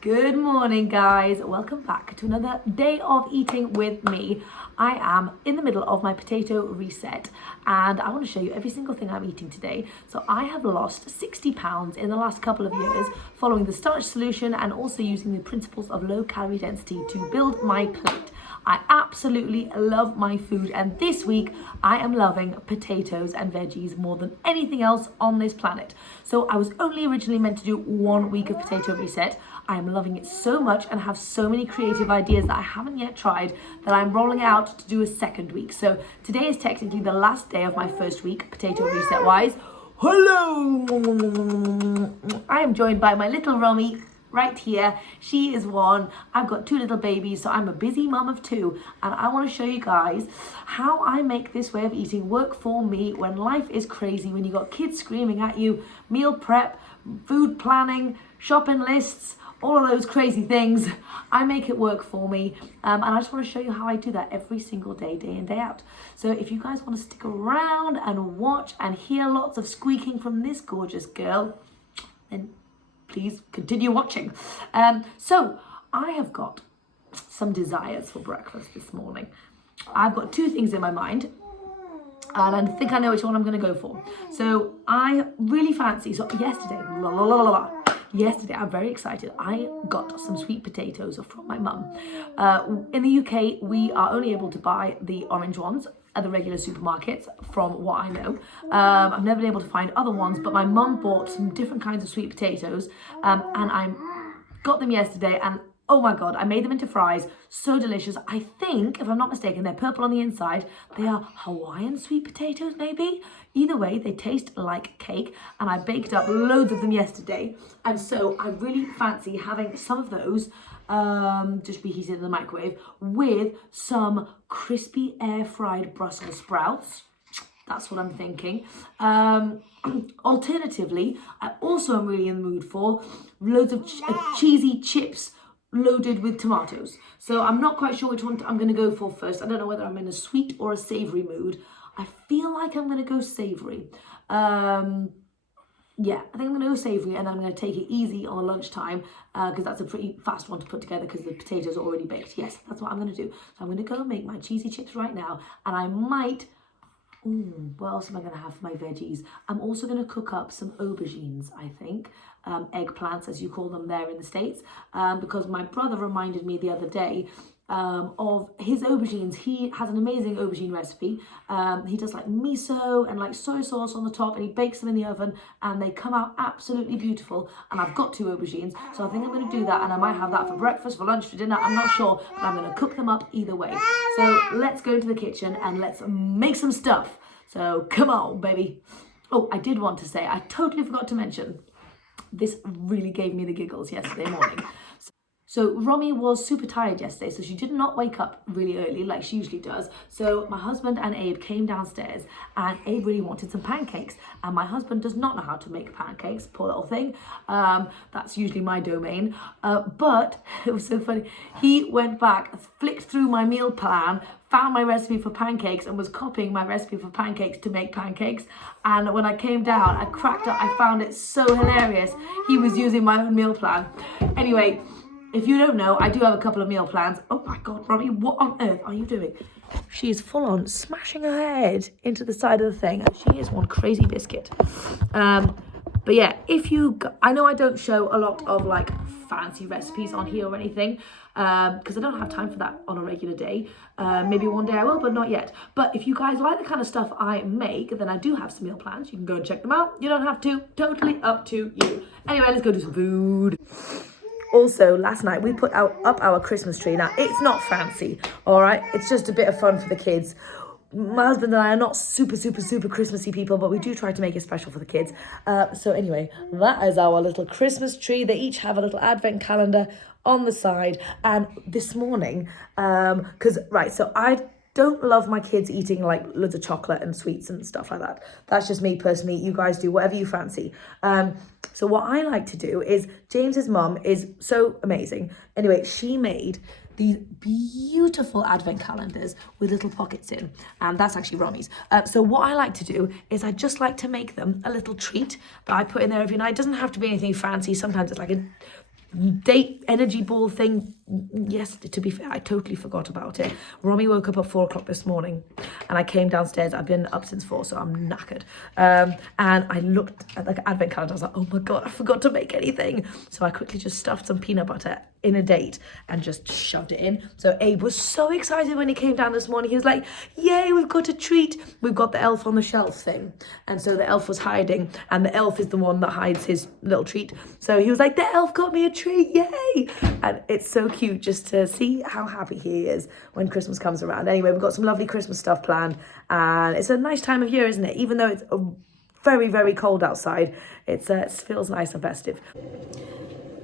Good morning, guys. Welcome back to another day of eating with me. I am in the middle of my potato reset and I want to show you every single thing I'm eating today. So I have lost 60 pounds in the last couple of years following the starch solution and also using the principles of low calorie density to build my plate. I absolutely love my food, and this week I am loving potatoes and veggies more than anything else on this planet. So I was only originally meant to do 1 week of potato reset. I am loving it so much and have so many creative ideas that I haven't yet tried that I'm rolling out to do a second week. So today is technically the last day of my first week, potato reset wise. Hello! I am joined by my little Romy right here. She is 1. I've got 2 little babies, so I'm a busy mum of 2, and I want to show you guys how I make this way of eating work for me when life is crazy, when you got kids screaming at you, meal prep, food planning, shopping lists, all of those crazy things. I make it work for me, and I just want to show you how I do that every single day, day in, day out. So if you guys want to stick around and watch and hear lots of squeaking from this gorgeous girl, then please continue watching. So I have got some desires for breakfast this morning. I've got 2 things in my mind, and I think I know which one I'm going to go for. So I really fancy, yesterday, I'm very excited. I got some sweet potatoes from my mum. In the UK, we are only able to buy the orange ones at the regular supermarkets, from what I know. I've never been able to find other ones, but my mum bought some different kinds of sweet potatoes, and I got them yesterday, and oh my god, I made them into fries. So delicious. I think, if I'm not mistaken, they're purple on the inside. They are Hawaiian sweet potatoes, maybe? Either way, they taste like cake, and I baked up loads of them yesterday, and so I really fancy having some of those just reheated in the microwave with some crispy air fried Brussels sprouts. That's what I'm thinking. Alternatively, I also am really in the mood for loads of cheesy chips loaded with tomatoes. So I'm not quite sure which one I'm going to go for first. I don't know whether I'm in a sweet or a savoury mood. I feel like I'm going to go savoury. Yeah, I think I'm going to go savoury, and then I'm going to take it easy on lunchtime because that's a pretty fast one to put together because the potatoes are already baked. Yes, that's what I'm going to do. So I'm going to go make my cheesy chips right now, and I might... what else am I going to have for my veggies? I'm also going to cook up some aubergines, I think. Eggplants, as you call them there in the States, because my brother reminded me the other day of his aubergines. He has an amazing aubergine recipe. He does like miso and like soy sauce on the top, and he bakes them in the oven, and they come out absolutely beautiful. And I've got 2 aubergines, so I think I'm going to do that, and I might have that for breakfast, for lunch, for dinner. I'm not sure, but I'm going to cook them up either way. So let's go into the kitchen and let's make some stuff. So come on, baby. Oh, I did want to say, I totally forgot to mention, this really gave me the giggles yesterday morning. So Romy was super tired yesterday, so she did not wake up really early like she usually does. So my husband and Abe came downstairs, and Abe really wanted some pancakes, and my husband does not know how to make pancakes, poor little thing. That's usually my domain. But it was so funny. He went back, flicked through my meal plan, found my recipe for pancakes, and was copying my recipe for pancakes to make pancakes. And when I came down, I cracked up. I found it so hilarious. He was using my own meal plan. Anyway, if you don't know, I do have a couple of meal plans. Oh my god, Romy, what on earth are you doing? She is full on smashing her head into the side of the thing, and she is one crazy biscuit. But yeah, I know I don't show a lot of like fancy recipes on here or anything, because I don't have time for that on a regular day. Maybe one day I will, but not yet. But if you guys like the kind of stuff I make, then I do have some meal plans. You can go and check them out. You don't have to. Totally up to you. Anyway, let's go do some food. Also, last night we put up our Christmas tree. Now, it's not fancy, all right? It's just a bit of fun for the kids. My husband and I are not super Christmassy people, but we do try to make it special for the kids. So anyway, that is our little Christmas tree. They each have a little advent calendar on the side. And this morning, so I don't love my kids eating like loads of chocolate and sweets and stuff like that. That's just me personally. You guys do whatever you fancy. So what I like to do is, James's mum is so amazing. Anyway, she made these beautiful advent calendars with little pockets in, and that's actually Romy's. So what I like to do is I just like to make them a little treat that I put in there every night. It doesn't have to be anything fancy. Sometimes it's like a date energy ball thing. Yes, to be fair, I totally forgot about it. Romy woke up at 4 o'clock this morning and I came downstairs. I've been up since 4, so I'm knackered. And I looked at the advent calendar. I was like, oh my God, I forgot to make anything. So I quickly just stuffed some peanut butter in a date and just shoved it in. So Abe was so excited when he came down this morning. He was like, yay, we've got a treat. We've got the elf on the shelf thing. And so the elf was hiding, and the elf is the one that hides his little treat. So he was like, the elf got me a treat, yay. And it's so cute just to see how happy he is when Christmas comes around. Anyway, we've got some lovely Christmas stuff planned, and it's a nice time of year, isn't it? Even though it's very, very cold outside, it feels nice and festive.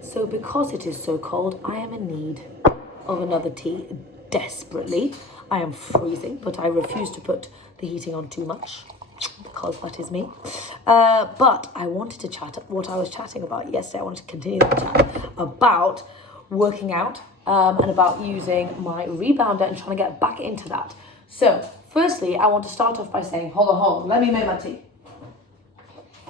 So because it is so cold, I am in need of another tea desperately. I am freezing, but I refuse to put the heating on too much because that is me. But I wanted to chat what I was chatting about yesterday. I wanted to continue the chat about working out and about using my rebounder and trying to get back into that. So firstly, I want to start off by saying, hold on, let me make my tea.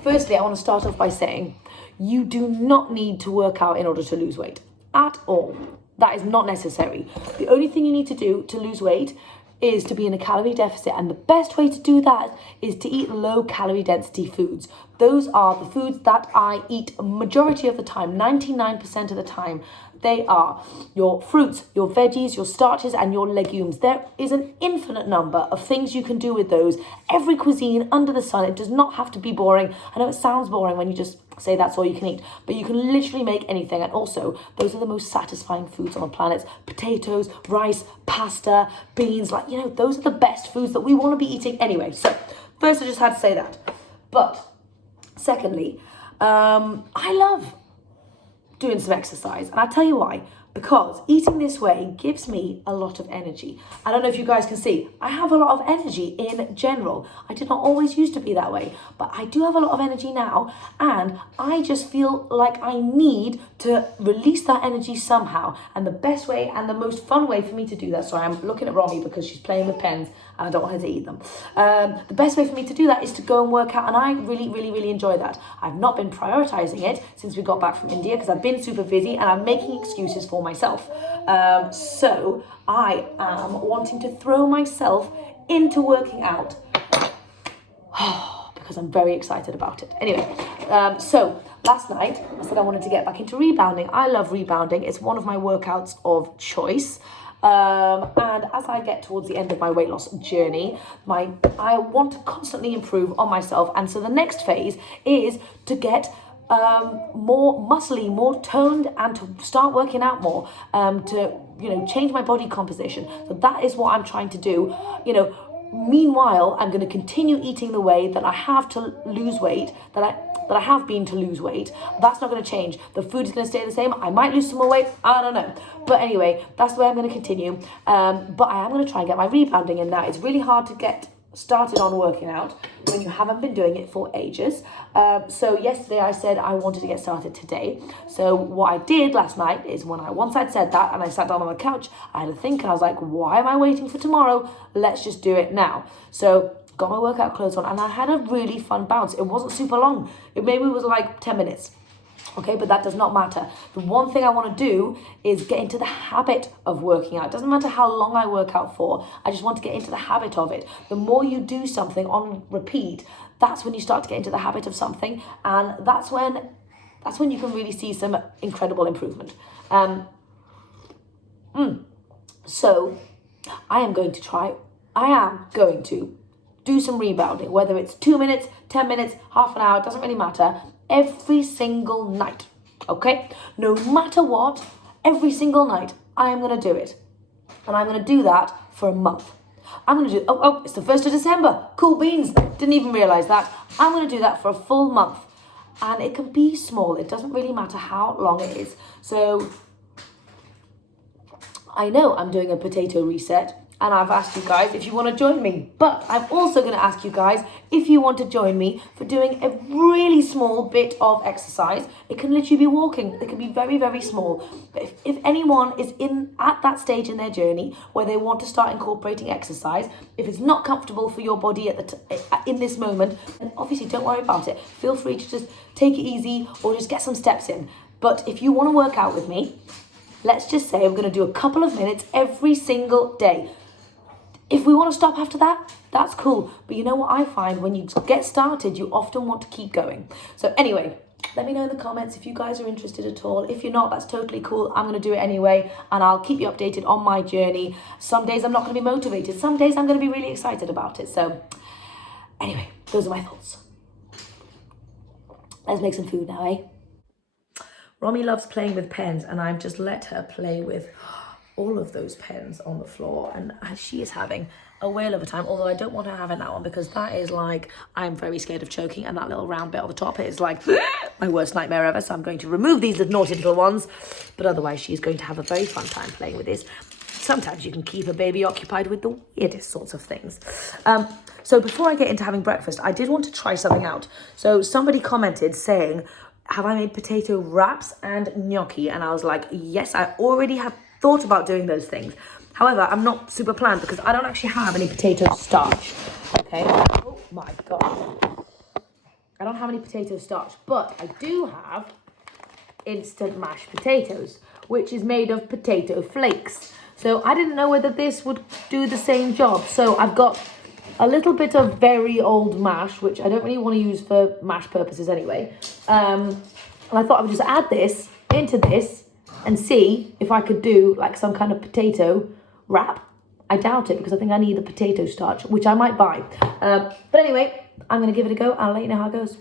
Firstly, I want to start off by saying, you do not need to work out in order to lose weight at all. That is not necessary. The only thing you need to do to lose weight is to be in a calorie deficit, and the best way to do that is to eat low calorie density foods. Those are the foods that I eat majority of the time, 99% of the time. They are your fruits, your veggies, your starches, and your legumes. There is an infinite number of things you can do with those. Every cuisine under the sun, it does not have to be boring. I know it sounds boring when you just say that's all you can eat, but you can literally make anything. And also, those are the most satisfying foods on the planet. Potatoes, rice, pasta, beans, those are the best foods that we want to be eating anyway. So first, I just had to say that. But secondly, I love doing some exercise, and I'll tell you why. Because eating this way gives me a lot of energy. I don't know if you guys can see, I have a lot of energy in general. I did not always used to be that way, but I do have a lot of energy now, and I just feel like I need to release that energy somehow. And the best way and the most fun way for me to do that, sorry, I'm looking at Romy because she's playing with pens and I don't want her to eat them. The best way for me to do that is to go and work out, and I really, really, really enjoy that. I've not been prioritizing it since we got back from India because I've been super busy and I'm making excuses for myself. So I am wanting to throw myself into working out because I'm very excited about it. Anyway, so last night I said I wanted to get back into rebounding. I love rebounding. It's one of my workouts of choice. And as I get towards the end of my weight loss journey, I want to constantly improve on myself. And so the next phase is to get more muscly, more toned, and to start working out more, to change my body composition. So that is what I'm trying to do. Meanwhile, I'm going to continue eating the way that I have to lose weight, that I have been to lose weight. That's not going to change. The food is going to stay the same. I might lose some more weight. I don't know. But anyway, that's the way I'm going to continue. But I am going to try and get my rebounding in now. It's really hard to get started on working out when you haven't been doing it for ages. So yesterday I said I wanted to get started today. So what I did last night is once I'd said that and I sat down on the couch, I had to think, and I was like, why am I waiting for tomorrow? Let's just do it now. So got my workout clothes on and I had a really fun bounce. It wasn't super long. It maybe was like 10 minutes. Okay, but that does not matter. The one thing I want to do is get into the habit of working out. It doesn't matter how long I work out for. I just want to get into the habit of it. The more you do something on repeat, that's when you start to get into the habit of something, and that's when you can really see some incredible improvement. So I am going to do some rebounding, whether it's 2 minutes, 10 minutes, half an hour, it doesn't really matter. Every single night, okay? No matter what, every single night, I am going to do it. And I'm going to do that for a month. I'm going to do, it's the 1st of December. Cool beans. Didn't even realize that. I'm going to do that for a full month. And it can be small. It doesn't really matter how long it is. So I know I'm doing a potato reset. and I've asked you guys if you want to join me. But I'm also going to ask you guys if you want to join me for doing a really small bit of exercise. It can literally be walking. It can be very, very small. But if anyone is at that stage in their journey where they want to start incorporating exercise, if it's not comfortable for your body in this moment, then obviously don't worry about it. Feel free to just take it easy or just get some steps in. But if you want to work out with me, let's just say I'm going to do a couple of minutes every single day. If we want to stop after that, that's cool. But you know what I find? When you get started, you often want to keep going. So anyway, let me know in the comments if you guys are interested at all. If you're not, that's totally cool. I'm going to do it anyway, and I'll keep you updated on my journey. Some days I'm not going to be motivated. Some days I'm going to be really excited about it. So anyway, those are my thoughts. Let's make some food now, eh? Romy loves playing with pens, and I've just let her play with all of those pens on the floor, and she is having a whale of a time, although I don't want her having that one because that is like, I'm very scared of choking, and that little round bit on the top is like my worst nightmare ever, so I'm going to remove these naughty little ones, but otherwise she's going to have a very fun time playing with this. Sometimes you can keep a baby occupied with the weirdest sorts of things. So before I get into having breakfast, I did want to try something out. So somebody commented saying, have I made potato wraps and gnocchi? And I was like, yes, I already have thought about doing those things. However, I'm not super planned because I don't actually have any potato starch. Okay. Oh my God. I don't have any potato starch, but I do have instant mashed potatoes, which is made of potato flakes. So I didn't know whether this would do the same job. So I've got a little bit of very old mash, which I don't really want to use for mash purposes anyway. And I thought I would just add this into this and see if I could do like some kind of potato wrap. I doubt it because I think I need the potato starch, which I might buy. But anyway, I'm going to give it a go. I'll let you know how it goes.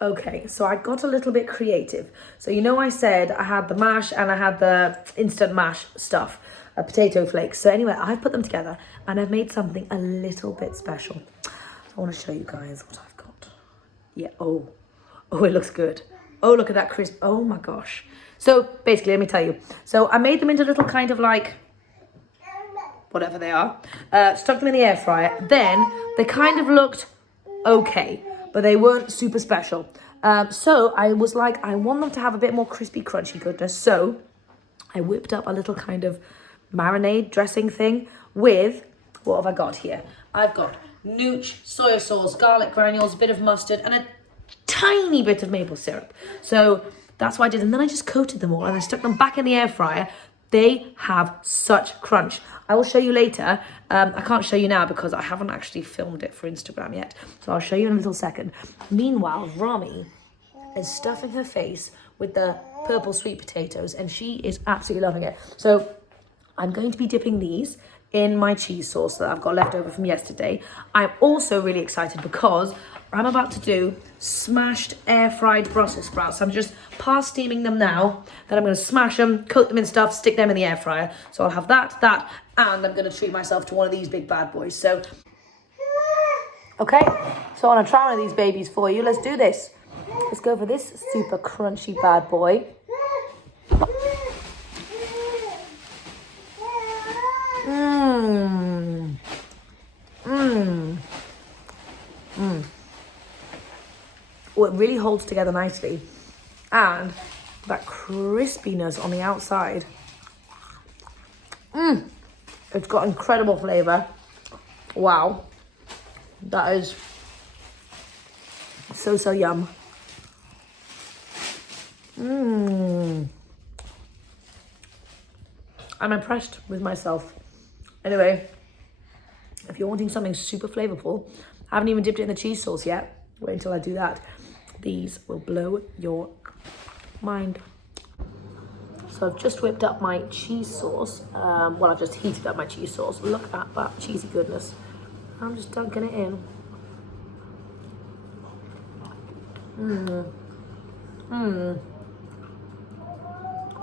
Okay, so I got a little bit creative. So you know I said I had the mash and I had the instant mash stuff, potato flakes. So anyway, I've put them together and I've made something a little bit special. I want to show you guys what I've got. Yeah, oh, it looks good. Oh, look at that crisp. Oh my gosh. So basically, let me tell you. So I made them into little kind of like, whatever they are, stuck them in the air fryer. Then they kind of looked okay, but they weren't super special. So I was like, I want them to have a bit more crispy, crunchy goodness. So I whipped up a little kind of marinade dressing thing with, what have I got here? I've got nooch, soy sauce, garlic granules, a bit of mustard, and a tiny bit of maple syrup. So that's what I did. And then I just coated them all and I stuck them back in the air fryer. They have such crunch. I will show you later. I can't show you now because I haven't actually filmed it for Instagram yet. So I'll show you in a little second. Meanwhile, Romy is stuffing her face with the purple sweet potatoes and she is absolutely loving it. So I'm going to be dipping these in my cheese sauce that I've got left over from yesterday. I'm also really excited because I'm about to do smashed air-fried Brussels sprouts. I'm just past steaming them now. Then I'm going to smash them, coat them in stuff, stick them in the air fryer. So I'll have that, and I'm going to treat myself to one of these big bad boys. So, okay, so I want to try one of these babies for you. Let's do this. Let's go for this super crunchy bad boy. Mmm. Mmm. Mmm. Oh, it really holds together nicely. And that crispiness on the outside. Mmm. It's got incredible flavour. Wow. That is so yum. Mmm. I'm impressed with myself. Anyway, if you're wanting something super flavorful, I haven't even dipped it in the cheese sauce yet. Wait until I do that. These will blow your mind. So I've just whipped up my cheese sauce. Well, I've just heated up my cheese sauce. Look at that cheesy goodness. I'm just dunking it in. Mmm. Mmm.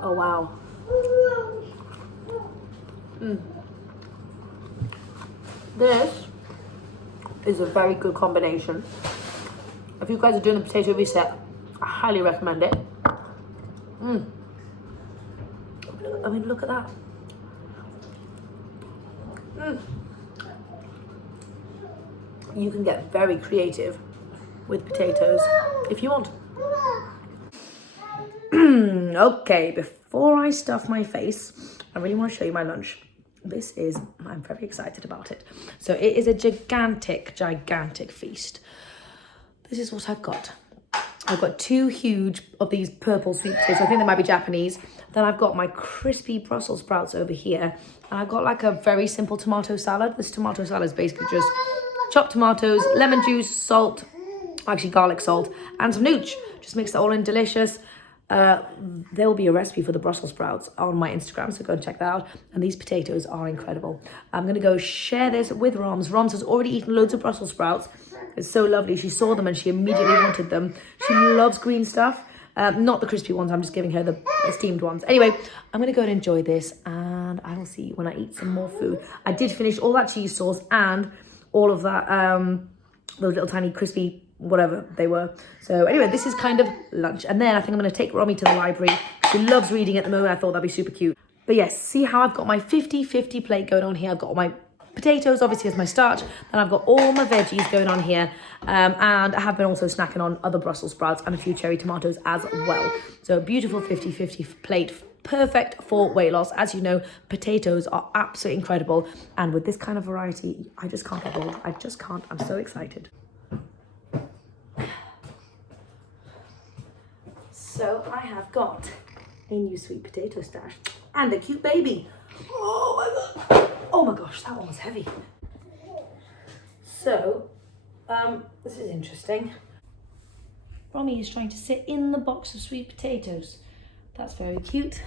Oh, wow. Mmm. This is a very good combination. If you guys are doing the potato reset, I highly recommend it. Mmm. I mean, look at that. You can get very creative with potatoes if you want. Okay, before I stuff my face, I really want to show you my lunch. I'm very excited about it. So it is a gigantic feast. This is what I've got. I've got 2 huge of these purple sweet potatoes. I think they might be Japanese. Then I've got my crispy Brussels sprouts over here. And I've got like a very simple tomato salad. This tomato salad is basically just chopped tomatoes, lemon juice, salt, actually garlic salt, and some nooch. Just mix it all in, delicious. There will be a recipe for the Brussels sprouts on my Instagram, so go and check that out. And these potatoes are incredible. I'm going to go share this with Roms. Roms has already eaten loads of Brussels sprouts. It's so lovely. She saw them and she immediately wanted them. She loves green stuff. Not the crispy ones, I'm just giving her the steamed ones. Anyway, I'm going to go and enjoy this, and I will see you when I eat some more food. I did finish all that cheese sauce and all of that, those little tiny crispy whatever they were. So anyway, this is kind of lunch. And then I think I'm going to take Romy to the library. She loves reading at the moment. I thought that'd be super cute. But yes, see how I've got my 50-50 plate going on here. I've got all my potatoes, obviously, as my starch. Then I've got all my veggies going on here. And I have been also snacking on other Brussels sprouts and a few cherry tomatoes as well. So a beautiful 50-50 plate. Perfect for weight loss. As you know, potatoes are absolutely incredible. And with this kind of variety, I just can't get bored. I just can't. I'm so excited. So I have got a new sweet potato stash and a cute baby. Oh my god. Oh my gosh, that one was heavy. So, this is interesting. Romy is trying to sit in the box of sweet potatoes. That's very cute.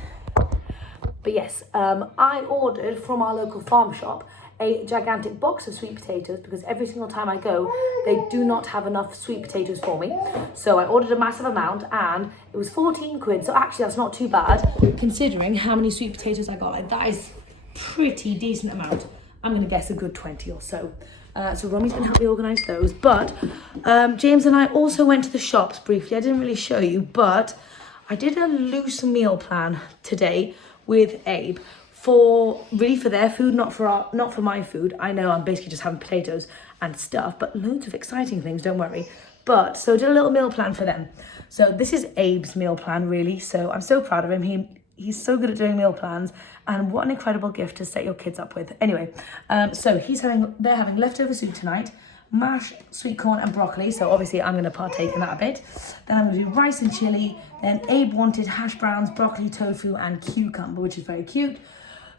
But yes, I ordered from our local farm shop a gigantic box of sweet potatoes because every single time I go, they do not have enough sweet potatoes for me. So I ordered a massive amount and it was 14 quid. So actually that's not too bad considering how many sweet potatoes I got. Like, that is pretty decent amount. I'm going to guess a good 20 or so. So Romy's going to help me organise those. But James and I also went to the shops briefly. I didn't really show you, but I did a loose meal plan today with Abe for their food, not for my food. I know I'm basically just having potatoes and stuff, but loads of exciting things, don't worry. But so I did a little meal plan for them. So this is Abe's meal plan, really. So I'm so proud of him. He's so good at doing meal plans, and what an incredible gift to set your kids up with. Anyway, so they're having leftover soup tonight, mashed sweet corn and broccoli. So obviously I'm going to partake in that a bit. Then I'm going to do rice and chili. Then Abe wanted hash browns, broccoli, tofu, and cucumber, which is very cute.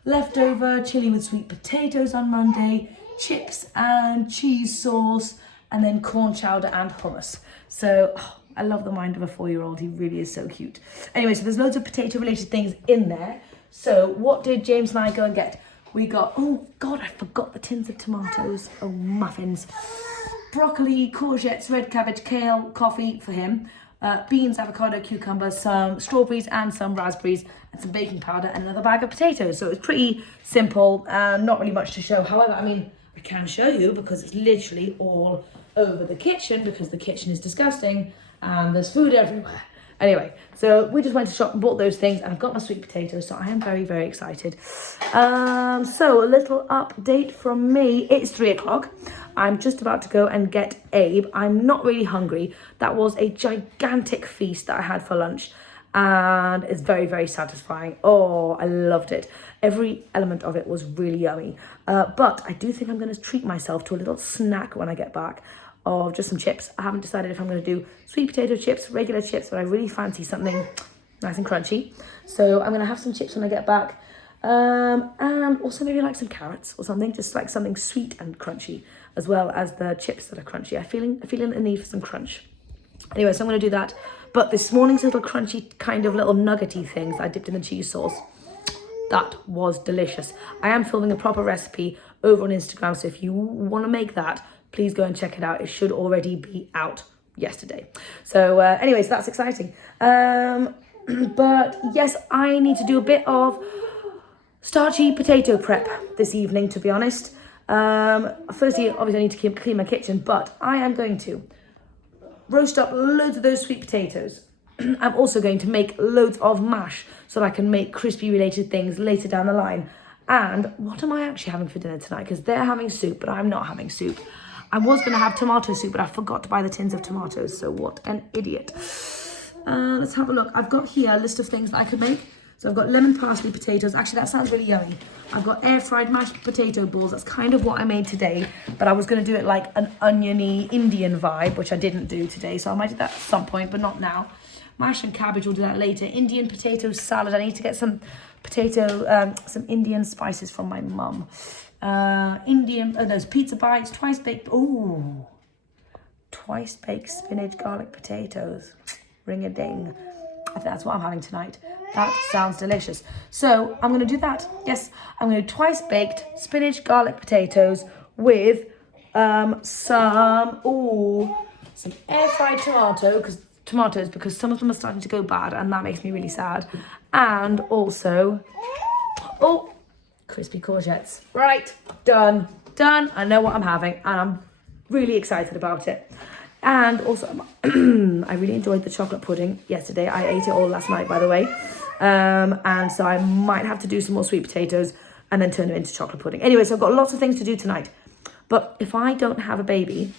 Leftover chili with sweet potatoes on Monday, chips and cheese sauce, and then corn chowder and hummus. So I love the mind of a 4-year-old. He really is so cute. Anyway, so there's loads of potato related things in there. So what did James and I go and get? We got, oh God, I forgot the tins of tomatoes. Oh, muffins. Broccoli, courgettes, red cabbage, kale, coffee for him. Beans, avocado, cucumber, some strawberries and some raspberries, and some baking powder, and another bag of potatoes. So it was pretty simple and not really much to show. However, I mean, I can show you because it's literally all over the kitchen because the kitchen is disgusting and there's food everywhere. Anyway, so we just went to shop and bought those things, and I've got my sweet potatoes, so I am very, very excited. So a little update from me. It's 3 o'clock. I'm just about to go and get Abe. I'm not really hungry. That was a gigantic feast that I had for lunch, and it's very, very satisfying. Oh, I loved it. Every element of it was really yummy. But I do think I'm going to treat myself to a little snack when I get back of just some chips. I haven't decided if I'm going to do sweet potato chips, regular chips, but I really fancy something nice and crunchy. So I'm going to have some chips when I get back. And also maybe like some carrots or something, just like something sweet and crunchy, as well as the chips that are crunchy. I'm feeling the need for some crunch. Anyway, so I'm going to do that. But this morning's little crunchy kind of little nuggety things I dipped in the cheese sauce, that was delicious. I am filming a proper recipe over on Instagram, so if you want to make that, please go and check it out. It should already be out yesterday. So anyways, that's exciting. But yes, I need to do a bit of starchy potato prep this evening, to be honest. Firstly, obviously I need to clean my kitchen, but I am going to roast up loads of those sweet potatoes. I'm also going to make loads of mash so that I can make crispy related things later down the line. And what am I actually having for dinner tonight? Because they're having soup, but I'm not having soup. I was going to have tomato soup, but I forgot to buy the tins of tomatoes. So what an idiot. Let's have a look. I've got here a list of things that I could make. So I've got lemon parsley potatoes. Actually, that sounds really yummy. I've got air fried mashed potato balls. That's kind of what I made today. But I was going to do it like an oniony Indian vibe, which I didn't do today. So I might do that at some point, but not now. Mash and cabbage, we'll do that later. Indian potato salad. I need to get some some Indian spices from my mum. Those pizza bites, twice baked. Ooh, twice baked spinach, garlic, potatoes. Ring a ding. I think that's what I'm having tonight. That sounds delicious. So I'm going to do that. Yes, I'm going to do twice baked spinach, garlic, potatoes with some air fried tomatoes because some of them are starting to go bad and that makes me really sad. And also, crispy courgettes. Right, done. I know what I'm having and I'm really excited about it. And also, I really enjoyed the chocolate pudding yesterday. I ate it all last night, by the way. And so I might have to do some more sweet potatoes and then turn them into chocolate pudding. Anyway, so I've got lots of things to do tonight. But if I don't have a baby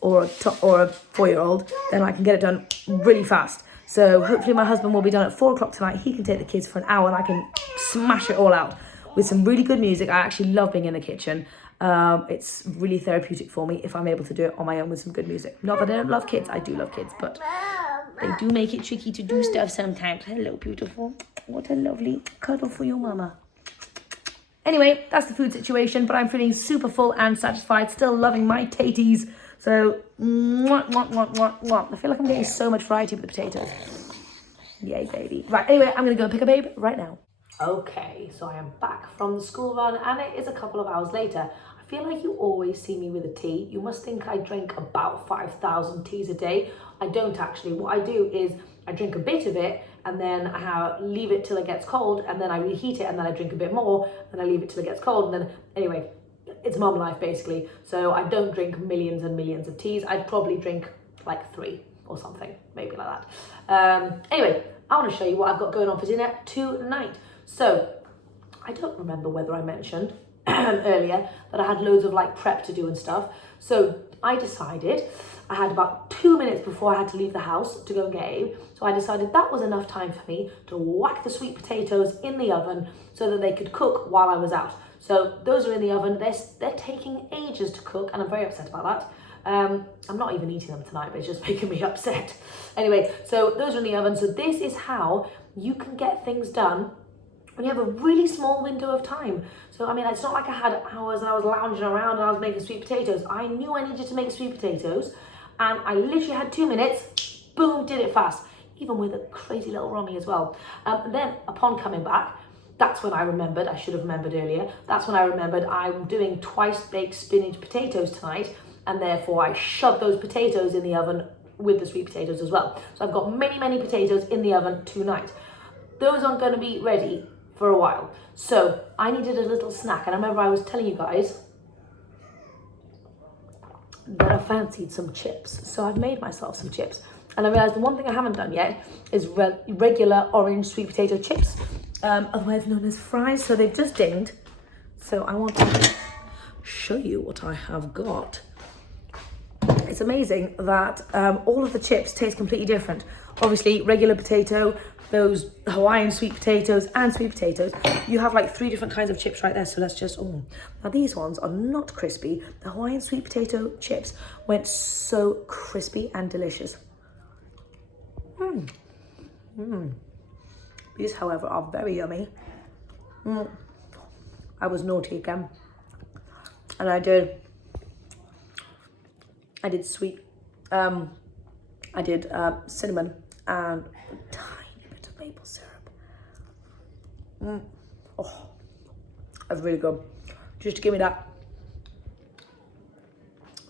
or a 4-year-old, then I can get it done really fast. So hopefully my husband will be done at 4 o'clock tonight. He can take the kids for an hour and I can smash it all out with some really good music. I actually love being in the kitchen. It's really therapeutic for me if I'm able to do it on my own with some good music. Not that I don't love kids, I do love kids, but they do make it tricky to do stuff sometimes. Hello, beautiful. What a lovely cuddle for your mama. Anyway, that's the food situation, but I'm feeling super full and satisfied, still loving my taties. So, mwah, mwah, mwah, mwah, mwah. I feel like I'm getting so much variety with the potatoes. Yay, baby. Right, anyway, I'm going to go and pick a babe right now. Okay, so I am back from the school run and it is a couple of hours later. I feel like you always see me with a tea. You must think I drink about 5,000 teas a day. I don't actually. What I do is I drink a bit of it and then I leave it till it gets cold and then I reheat it and then I drink a bit more and I leave it till it gets cold and then, anyway, it's mum life basically. So I don't drink millions and millions of teas. I'd probably drink like 3 or something, maybe like that. Anyway, I want to show you what I've got going on for dinner tonight. So I don't remember whether I mentioned earlier that I had loads of like prep to do and stuff. So I decided I had about 2 minutes before I had to leave the house to go and get Abe. So I decided that was enough time for me to whack the sweet potatoes in the oven so that they could cook while I was out. So those are in the oven. They're taking ages to cook and I'm very upset about that. I'm not even eating them tonight, but it's just making me upset. Anyway, so those are in the oven. So this is how you can get things done when you have a really small window of time. So, I mean, it's not like I had hours and I was lounging around and I was making sweet potatoes. I knew I needed to make sweet potatoes and I literally had 2 minutes, boom, did it fast, even with a crazy little Romy as well. Then upon coming back, that's when I remembered, I should have remembered earlier, that's when I remembered I'm doing twice baked spinach potatoes tonight and therefore I shoved those potatoes in the oven with the sweet potatoes as well. So I've got many, many potatoes in the oven tonight. Those aren't going to be ready for a while. So I needed a little snack and I remember I was telling you guys that I fancied some chips. So I've made myself some chips and I realised the one thing I haven't done yet is regular orange sweet potato chips, otherwise known as fries. So they've just dinged. So I want to show you what I have got. It's amazing that all of the chips taste completely different. Obviously regular potato, those Hawaiian sweet potatoes and sweet potatoes. You have like 3 different kinds of chips right there. So let's just, now these ones are not crispy. The Hawaiian sweet potato chips went so crispy and delicious. These, however, are very yummy. I was naughty again. And I did sweet, I did cinnamon and a tiny bit of maple syrup. Oh, that's really good. Just to give me that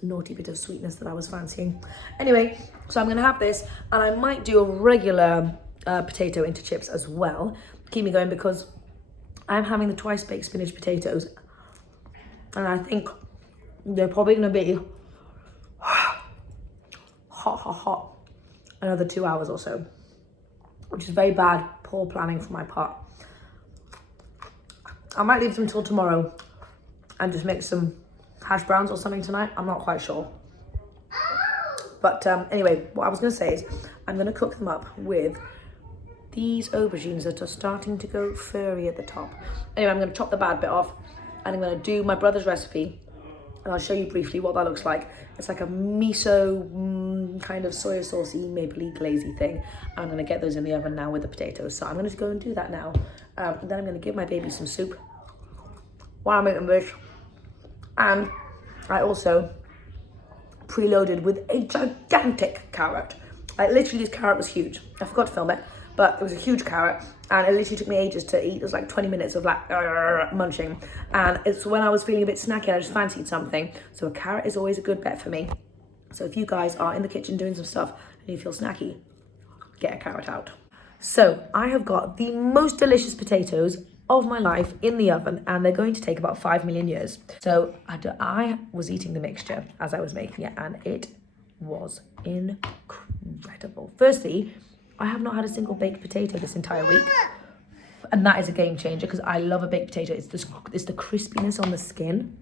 naughty bit of sweetness that I was fancying. Anyway, so I'm gonna have this and I might do a regular potato into chips as well. Keep me going because I'm having the twice baked spinach potatoes and I think they're probably gonna be hot another 2 hours or so, which is very bad, poor planning for my part. I might leave them till tomorrow and just make some hash browns or something tonight. I'm not quite sure. But anyway, what I was going to say is I'm going to cook them up with these aubergines that are starting to go furry at the top. Anyway, I'm going to chop the bad bit off and I'm going to do my brother's recipe and I'll show you briefly what that looks like. It's like a miso kind of soy saucy, mapley, glazy thing. I'm going to get those in the oven now with the potatoes. So I'm going to go and do that now. And then I'm going to give my baby some soup while I'm making this. And I also preloaded with a gigantic carrot. Like literally this carrot was huge. I forgot to film it, but it was a huge carrot and it literally took me ages to eat. It was like 20 minutes of like munching. And it's when I was feeling a bit snacky, I just fancied something. So a carrot is always a good bet for me. So if you guys are in the kitchen doing some stuff and you feel snacky, get a carrot out. So I have got the most delicious potatoes of my life in the oven and they're going to take about 5 million years. So I was eating the mixture as I was making it and it was incredible. Firstly, I have not had a single baked potato this entire week and that is a game changer because I love a baked potato. It's the crispiness on the skin,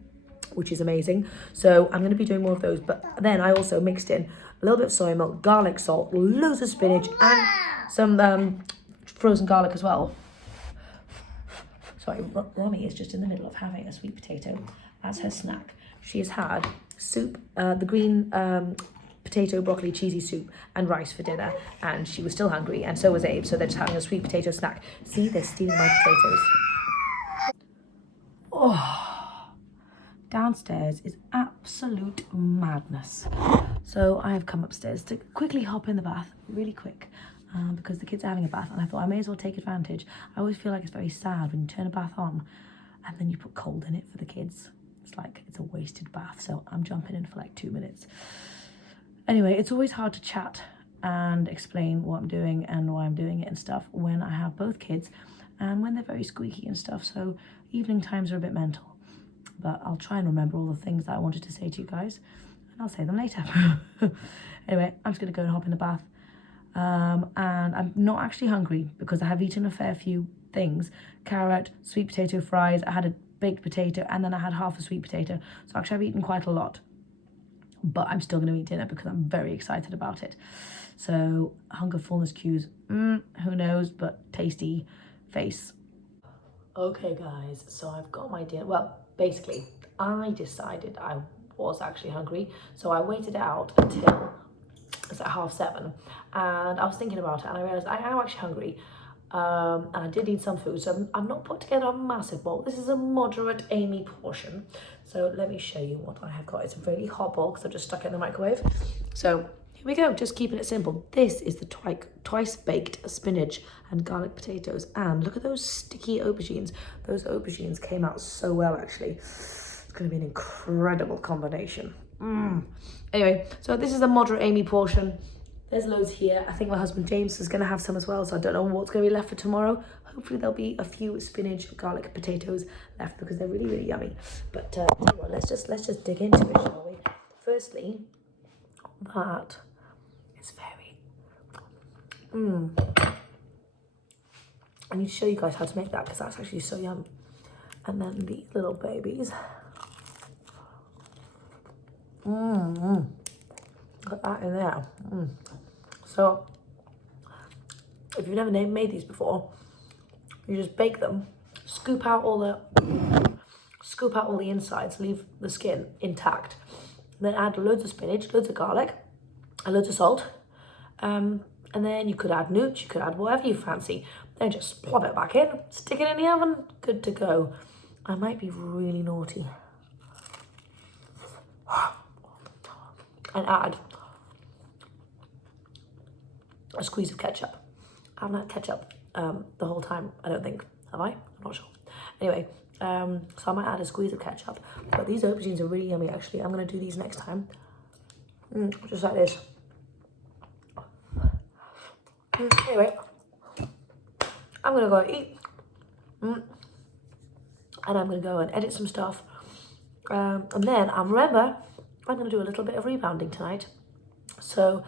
which is amazing. So I'm going to be doing more of those, but then I also mixed in a little bit of soy milk, garlic salt, loads of spinach and some frozen garlic as well. Sorry, Romy is just in the middle of having a sweet potato as her snack. She has had soup, the green potato, broccoli, cheesy soup and rice for dinner. And she was still hungry and so was Abe. So they're just having a sweet potato snack. See, they're stealing my potatoes. Oh, downstairs is absolute madness. So I have come upstairs to quickly hop in the bath, really quick. Because the kids are having a bath and I thought I may as well take advantage. I always feel like it's very sad when you turn a bath on and then you put cold in it for the kids. It's like it's a wasted bath, so I'm jumping in for like 2 minutes. Anyway, it's always hard to chat and explain what I'm doing and why I'm doing it and stuff when I have both kids and when they're very squeaky and stuff, so evening times are a bit mental. But I'll try and remember all the things that I wanted to say to you guys and I'll say them later. Anyway, I'm just going to go and hop in the bath. And I'm not actually hungry because I have eaten a fair few things. Carrot, sweet potato fries, I had a baked potato and then I had half a sweet potato. So actually I've eaten quite a lot. But I'm still going to eat dinner because I'm very excited about it. So hunger fullness cues, who knows, but tasty face. Okay guys, so I've got my dinner. Well, basically I decided I was actually hungry. So I waited out until it's at 7:30 and I was thinking about it and I realised I am actually hungry and I did need some food, so I've not put together a massive bowl. This is a moderate Amy portion, so let me show you what I have got. It's a really hot bowl because I just stuck it in the microwave. So here we go, just keeping it simple. This is the twice baked spinach and garlic potatoes, and look at those sticky aubergines. Those aubergines came out so well actually. It's going to be an incredible combination. Anyway, so this is a moderate Amy portion. There's loads here. I think my husband James is going to have some as well, so I don't know what's going to be left for tomorrow. Hopefully there'll be a few spinach, garlic, potatoes left because they're really, really yummy. But well, let's just dig into it, shall we? Firstly, that is very I need to show you guys how to make that because that's actually so yum. And then these little babies. Put that in there. So if you've never made these before, you just bake them, scoop out all the insides, leave the skin intact, then add loads of spinach, loads of garlic and loads of salt, and then you could add nooch, you could add whatever you fancy, then just plop it back in, stick it in the oven, good to go. I might be really naughty and add a squeeze of ketchup. I haven't had ketchup the whole time, I don't think. Have I? I'm not sure. Anyway, so I might add a squeeze of ketchup. But these aubergines are really yummy, actually. I'm going to do these next time. Just like this. Anyway, I'm going to go and eat. And I'm going to go and edit some stuff. And then, remember, I'm going to do a little bit of rebounding tonight. So,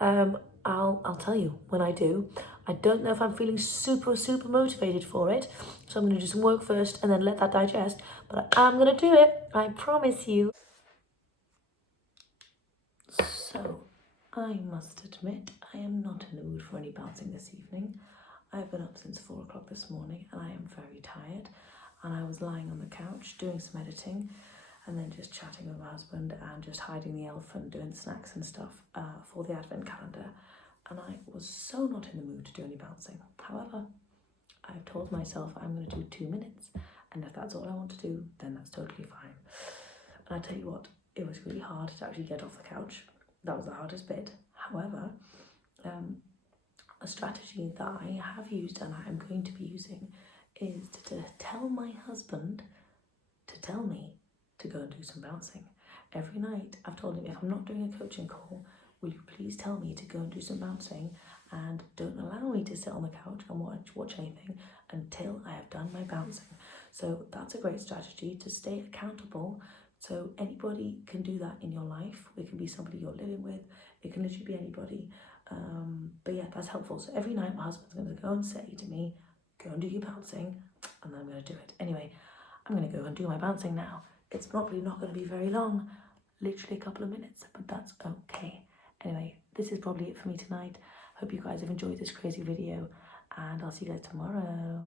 I'll tell you when I do. I don't know if I'm feeling super motivated for it. So I'm going to do some work first and then let that digest. But I'm going to do it. I promise you. So, I must admit, I am not in the mood for any bouncing this evening. I've been up since 4 o'clock this morning and I am very tired. And I was lying on the couch doing some editing and then just chatting with my husband and just hiding the elf and doing snacks and stuff for the advent calendar. And I was so not in the mood to do any bouncing. However, I've told myself I'm going to do 2 minutes. And if that's all I want to do, then that's totally fine. And I tell you what, it was really hard to actually get off the couch. That was the hardest bit. However, a strategy that I have used and I'm going to be using is to tell my husband to tell me to go and do some bouncing. Every night I've told him, if I'm not doing a coaching call, will you please tell me to go and do some bouncing and don't allow me to sit on the couch and watch anything until I have done my bouncing. So that's a great strategy to stay accountable. So anybody can do that in your life. It can be somebody you're living with. It can literally be anybody. But yeah, that's helpful. So every night my husband's going to go and say to me, go and do your bouncing, and then I'm going to do it. Anyway, I'm going to go and do my bouncing now. It's probably not going to be very long, literally a couple of minutes, but that's okay. Anyway, this is probably it for me tonight. Hope you guys have enjoyed this crazy video, and I'll see you guys tomorrow.